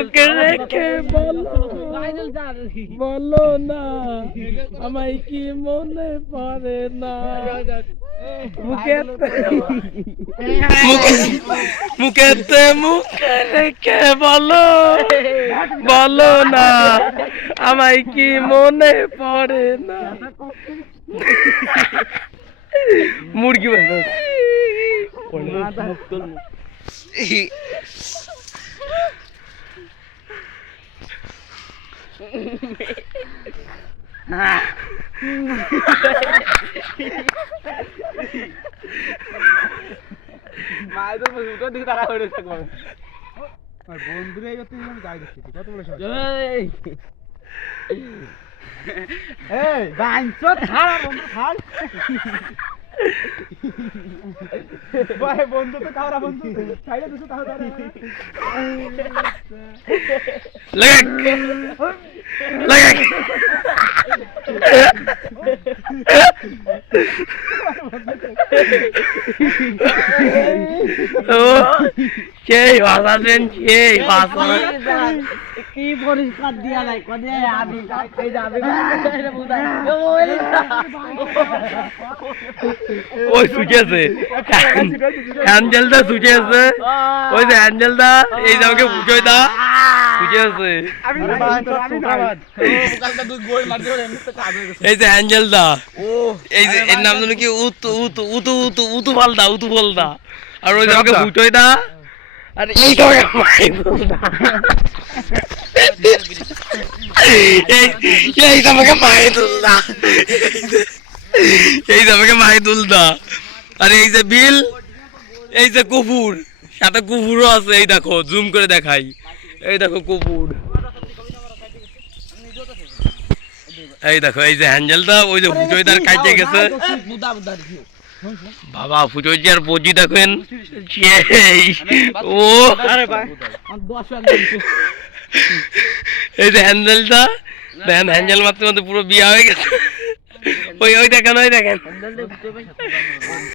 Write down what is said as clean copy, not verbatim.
মুখে রেখে বলো বলো না আমায় কি মনে পড়ে না মুখেতে মুখে রেখে বলো বলো না আমায় কি মনে পড়ে না মুরগি বন্ধু তো কাওরা বন্ধু ছাইড়ে দিছো তাও তারা লাগা ও সেই ভাষা দেন সেই ভাষা কি পরিষ্কার দিয়া নাই কোনে আমি এই যাবে ওই সুচেছে হ্যান্ডেলটা সুচেছে ওই যে হ্যান্ডেলটা এই আমাকে বুঝোই দা সুচেছে এই যে হ্যান্ডেলটা এই যে এর নাম জানো কি উতু ফলদা আর ওই যে আমাকে বুঝোই দা আর এই তোমাকে এই তোমাকে মাহিদুল্লাহ এই তোমাকে মাহিদুল্লাহ আর এই যে বিল এই যে কুকুর সাথে কুকুরও আছে এই দেখো জুম করে দেখাই এই দেখো কুকুর এই দেখো এই যে হ্যান্ডেলটা ওই যে ফুচইদার কাটে গেছে বাবা ফুচইদার পজি দেখেন ও এই যে হ্যান্ডেলটা দেখেন হ্যান্ডেল মারতে মারতে পুরো বিয়া হয়ে গেছে ওই দেখেন